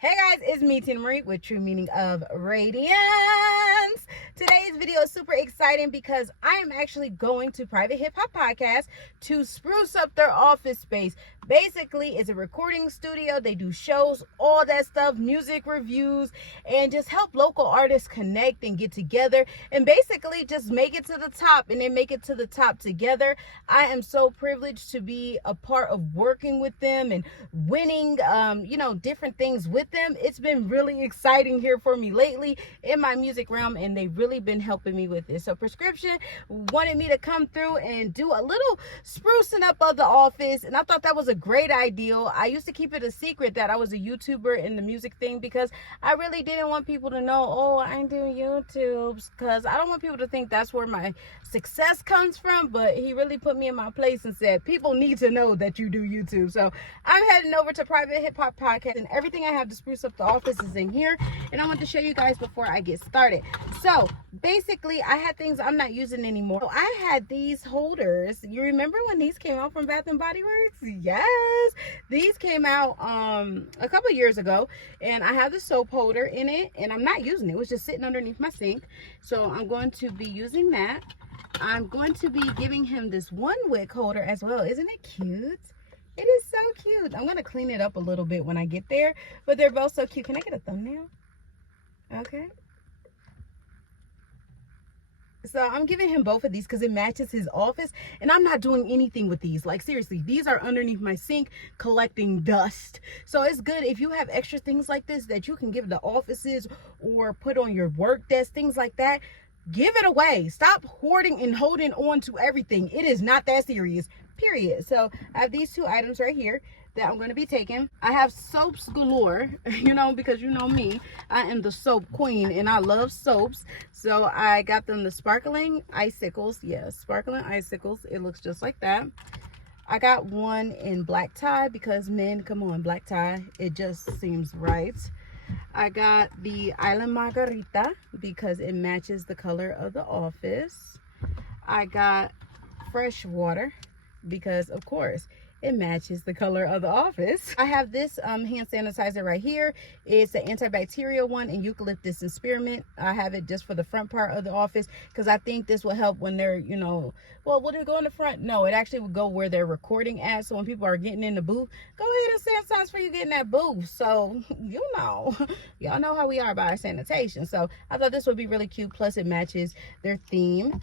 Hey guys, it's me, Tina Marie, with True Meaning of Radiance. Today's video is super exciting because I am actually going to Private Hip Hop Podcast to spruce up their office space. Basically, it's a recording studio. They do shows, all that stuff, music reviews, and just help local artists connect and get together and basically just make it to the top and then make it to the top together. I am so privileged to be a part of working with them and winning, different things with them. It's been really exciting here for me lately in my music realm, and they've really been helping me with this. So Prescription wanted me to come through and do a little sprucing up of the office, and I thought that was a great idea. I used to keep it a secret that I was a YouTuber in the music thing because I really didn't want people to know, oh, I do YouTubes, because I don't want people to think that's where my success comes from. But he really put me in my place and said people need to know that you do YouTube. So I'm heading over to Private Hip Hop Podcast, and everything I have to spruce up the office is in here, and I want to show you guys before I get started. So basically, I had things I'm not using anymore. So I had these holders. You remember when these came out from Bath and Body Works? Yes, these came out a couple years ago, and I have the soap holder in it, and I'm not using it. It was just sitting underneath my sink, so I'm going to be using that. I'm going to be giving him this one wick holder as well. Isn't it cute? It is so cute. I'm going to clean it up a little bit when I get there, but they're both so cute. Can I get a thumbnail? Okay. So I'm giving him both of these because it matches his office, and I'm not doing anything with these. Like, seriously, these are underneath my sink collecting dust. So it's good if you have extra things like this that you can give to offices or put on your work desk, things like that. Give it away. Stop hoarding and holding on to everything. It is not that serious, period. So I have these two items right here that I'm going to be taking. I have soaps galore, because you know me, I am the soap queen and I love soaps. So I got them the sparkling icicles. Yes, sparkling icicles. It looks just like that. I got one in black tie because men, come on, black tie, it just seems right. I got the Island Margarita because it matches the color of the office. I got fresh water because, of course, it matches the color of the office. I have this hand sanitizer right here. It's an antibacterial one in eucalyptus and spearmint. I have it just for the front part of the office because I think this will help when they're, well, would it go in the front? No, it actually would go where they're recording at. So when people are getting in the booth, go ahead and sanitize for you getting that booth. So, y'all know how we are about our sanitation. So I thought this would be really cute. Plus it matches their theme.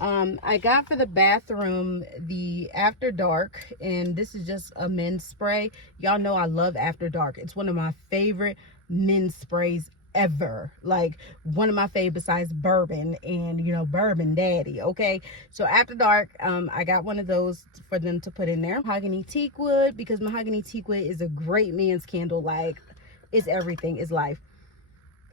I got for the bathroom the After Dark, and this is just a men's spray. Y'all know I love After Dark. It's one of my favorite men's sprays ever. Like, one of my favorite besides bourbon and, bourbon daddy. Okay, so After Dark, I got one of those for them to put in there. Mahogany teak wood, because mahogany teak wood is a great man's candle. Like, it's everything. It's life.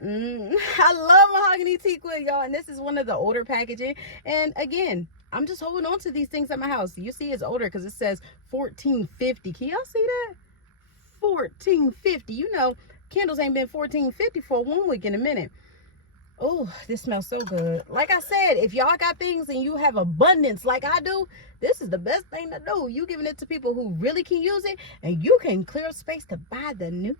I love mahogany teak wood, y'all, and this is one of the older packaging. And again, I'm just holding on to these things at my house. You see it's older because it says 1450. Can y'all see that? 1450. Candles ain't been 1450 for 1 week in a minute. Oh, this smells so good. Like I said, if y'all got things and you have abundance like I do, this is the best thing to do. You giving it to people who really can use it, and you can clear space to buy the new,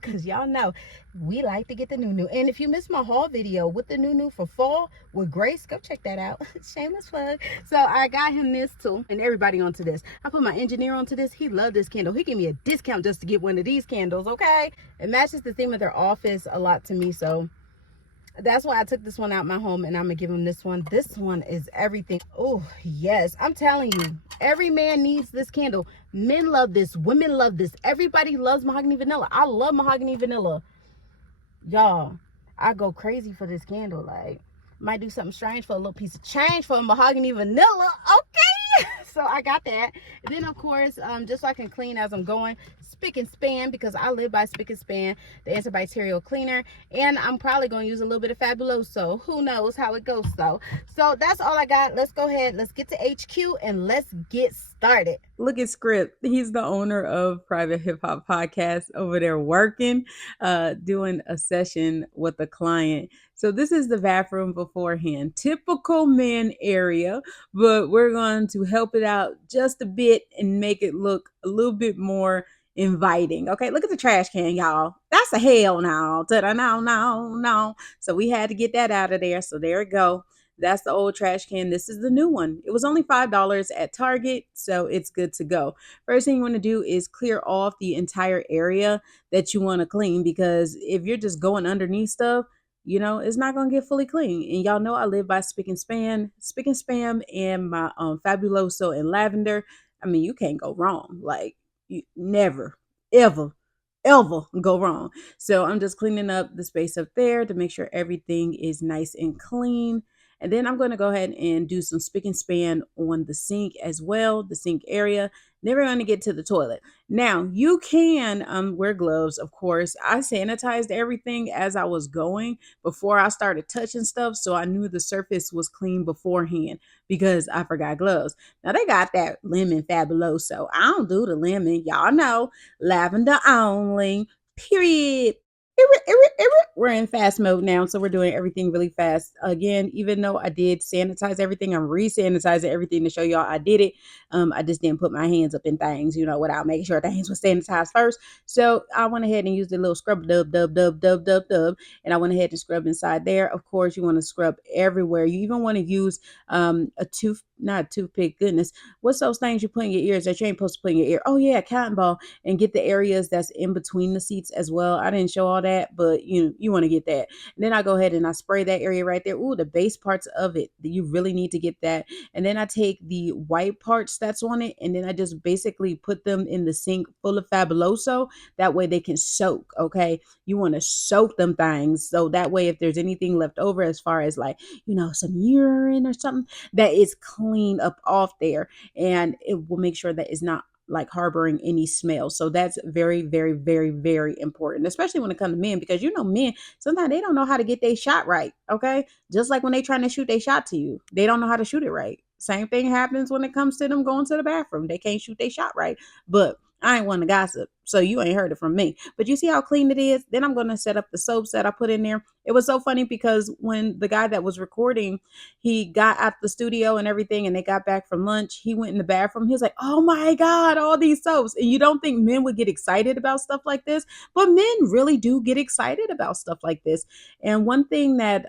because y'all know we like to get the new. And if you missed my haul video with the new for fall with Grace, go check that out. Shameless plug. So I got him this too, and everybody onto this. I put my engineer onto this. He loved this candle. He gave me a discount just to get one of these candles. Okay, it matches the theme of their office a lot to me, so that's why I took this one out my home, and I'm gonna give him this one. This one is everything. Oh yes, I'm telling you, every man needs this candle. Men love this, women love this, everybody loves mahogany vanilla. I love mahogany vanilla, y'all. I go crazy for this candle. Like, might do something strange for a little piece of change for mahogany vanilla. Okay. So I got that. And then of course, just so I can clean as I'm going, Spick and Span, because I live by Spick and Span, the antibacterial cleaner, and I'm probably going to use a little bit of Fabuloso. Who knows how it goes though. So that's all I got. Let's go ahead, let's get to HQ and let's get started. Look at Script. He's the owner of Private Hip Hop Podcast over there working, doing a session with a client. So this is the bathroom beforehand. Typical man area, but we're going to help it out just a bit and make it look a little bit more inviting. Okay, look at the trash can, y'all. That's a hell no. No, no, no. So we had to get that out of there. So there it go. That's the old trash can. This is the new one. It was only $5 at Target, so it's good to go. First thing you want to do is clear off the entire area that you want to clean, because if you're just going underneath stuff, it's not gonna get fully clean. And y'all know I live by Spick and Spam, and my Fabuloso and lavender. I mean, you can't go wrong. Like, you never, ever, ever go wrong. So I'm just cleaning up the space up there to make sure everything is nice and clean. And then I'm going to go ahead and do some spick and span on the sink as well, the sink area. Then we're going to get to the toilet. Now, you can wear gloves, of course. I sanitized everything as I was going before I started touching stuff, so I knew the surface was clean beforehand because I forgot gloves. Now, they got that lemon fabuloso. I don't do the lemon. Y'all know, lavender only, period. We're in fast mode now, so we're doing everything really fast. Again, even though I did sanitize everything, I'm re-sanitizing everything to show y'all I did it. I just didn't put my hands up in things, without making sure things were sanitized first. So I went ahead and used a little scrub dub, and I went ahead and scrub inside there. Of course, you want to scrub everywhere. You even want to use not a toothpick, goodness. What's those things you put in your ears that you ain't supposed to put in your ear? Oh yeah, cotton ball, and get the areas that's in between the seats as well. I didn't show all that, but you want to get that. And then I go ahead and I spray that area right there. Ooh, the base parts of it, you really need to get that. And then I take the white parts that's on it, and then I just basically put them in the sink full of Fabuloso. That way they can soak. Okay, you want to soak them things, so that way if there's anything left over, as far as like some urine or something, that is clean up off there, and it will make sure that it's not like harboring any smell. So that's very, very, very, very important, especially when it comes to men, because men sometimes they don't know how to get their shot right. Okay, just like when they trying to shoot their shot to you, they don't know how to shoot it right. Same thing happens when it comes to them going to the bathroom. They can't shoot their shot right. But I ain't one to gossip, so you ain't heard it from me. But you see how clean it is? Then I'm going to set up the soaps that I put in there. It was so funny because when the guy that was recording, he got out the studio and everything, and they got back from lunch, he went in the bathroom. He was like, oh my God, all these soaps. And you don't think men would get excited about stuff like this, but men really do get excited about stuff like this. And one thing that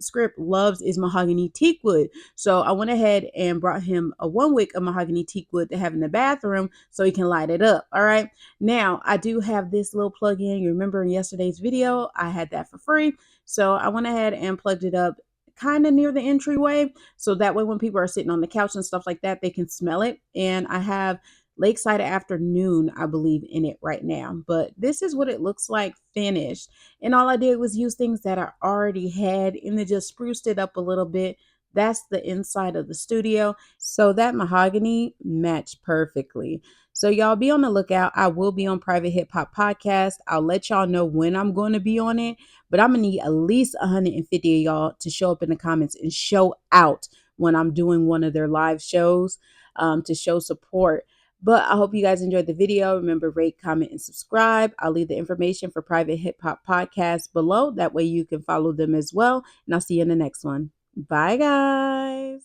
Script loves is mahogany teak wood. So I went ahead and brought him a 1 wick of mahogany teak wood to have in the bathroom so he can light it up. All right. Now I do have this little plug-in. You remember in yesterday's video, I had that for free. So I went ahead and plugged it up kind of near the entryway, so that way when people are sitting on the couch and stuff like that, they can smell it. And I have Lakeside Afternoon, I believe, in it right now. But this is what it looks like finished. And all I did was use things that I already had, and it just spruced it up a little bit. That's the inside of the studio. So that mahogany matched perfectly. So y'all be on the lookout. I will be on Private Hip Hop Podcast. I'll let y'all know when I'm going to be on it, but I'm going to need at least 150 of y'all to show up in the comments and show out when I'm doing one of their live shows, to show support. But I hope you guys enjoyed the video. Remember, rate, comment, and subscribe. I'll leave the information for Private Hip Hop Podcast below. That way you can follow them as well. And I'll see you in the next one. Bye, guys.